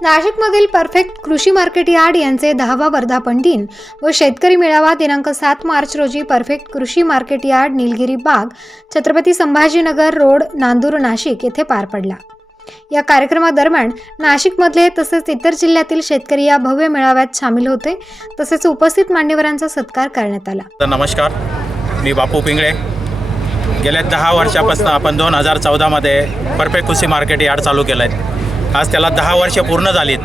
नाशिकमधील परफेक्ट कृषी market yard यांचे 10वा वर्धापन दिन व शेतकरी मेळावा दिनांक 7 मार्च रोजी परफेक्ट कृषी मार्केट यार्ड निलगिरी बाग छत्रपती संभाजीनगर रोड नांदूर नाशिक येथे पार पडला। या कार्यक्रमादरम्यान नाशिकमधले तसेच इतर जिल्ह्यातील शेतकरी या भव्य मेळाव्यात सामील होते। तसेच उपस्थित मान्यवरांचा सत्कार करण्यात आला। नमस्कार, मी बापू पिंगळे। गेल्या 10 वर्षापासून आपण 2014 मध्ये परफेक्ट कृषी मार्केट यार्ड चालू केलं आहे। आज त्याला 10 वर्ष पूर्ण झालीत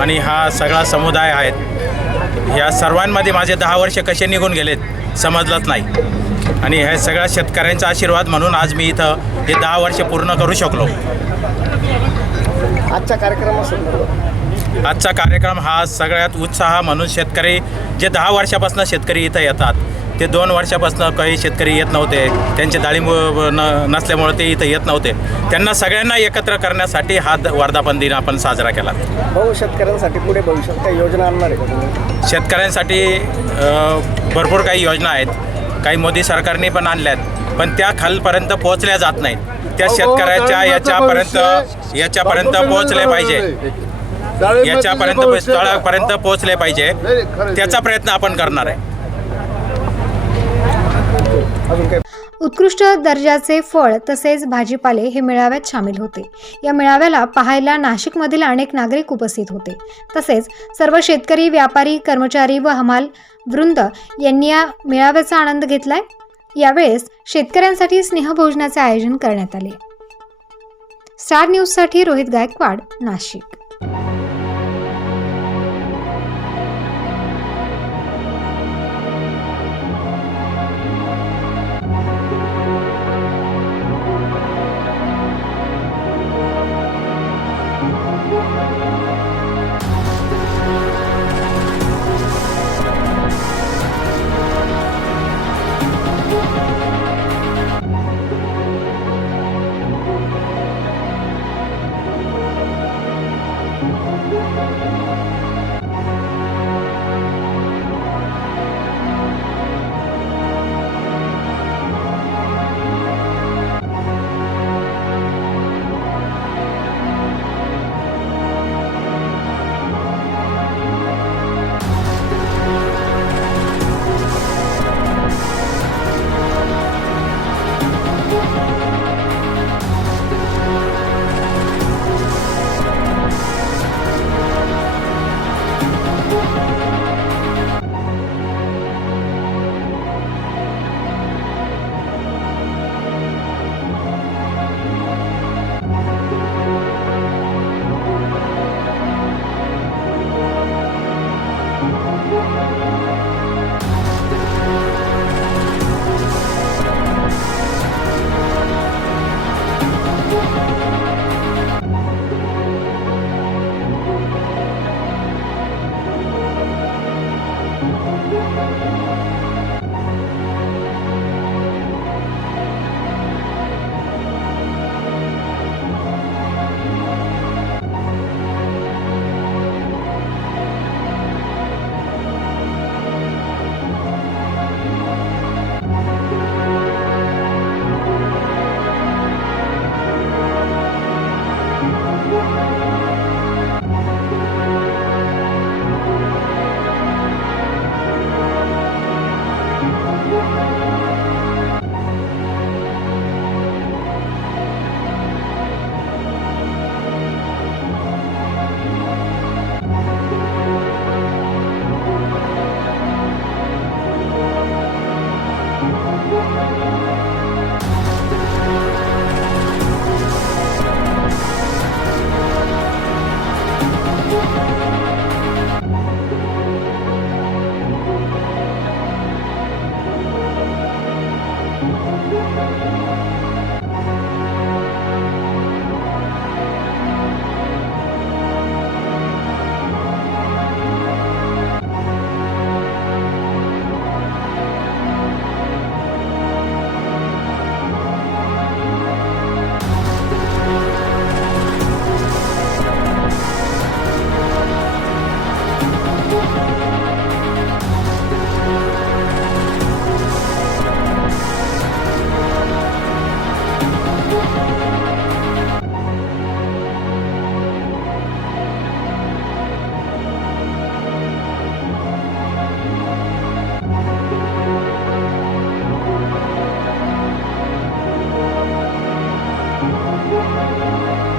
आणि हा सगळा समुदाय आहेत। या सर्वांमध्ये माझे 10 वर्ष कसे निघून गेलेत समजलंच नाही आणि हे सगळ्या शेतकऱ्यांचा आशीर्वाद म्हणून आज मी इथं हे 10 वर्ष पूर्ण करू शकलो। आजचा कार्यक्रम हा सगळ्यात उत्साह म्हणून शेतकरी जे 10 वर्षापासून शेतकरी इथं येतात ते 2 वर्षापासून काही शेतकरी येत नव्हते, त्यांचे डाळिंब नसल्यामुळे ते इथं येत नव्हते। त्यांना सगळ्यांना एकत्र करण्यासाठी हा वर्धापन दिन आपण साजरा केला। शेतकऱ्यांसाठी पुढे भविष्यात काही योजना आणणार आहे का? शेतकऱ्यांसाठी भरपूर काही योजना आहेत, काही मोदी सरकारने पण आणल्यात, पण त्या खालपर्यंत पोहोचल्या जात नाहीत। त्या शेतकऱ्याच्या याच्यापर्यंत पोहोचले पाहिजे, तळापर्यंत पोहोचले पाहिजे, त्याचा प्रयत्न आपण करणार आहे। उत्कृष्ट दर्जाचे फळ तसेच भाजीपाले हे मेळाव्यात सामील होते। या मेळाव्याला पाहायला नाशिकमधील अनेक नागरिक उपस्थित होते। तसेच सर्व शेतकरी, व्यापारी, कर्मचारी व हमाल वृंद यांनी या मेळाव्याचा आनंद घेतलाय। यावेळेस शेतकऱ्यांसाठी स्नेहभोजनाचे आयोजन करण्यात आले। स्टार न्यूजसाठी रोहित गायकवाड, नाशिक। आहे.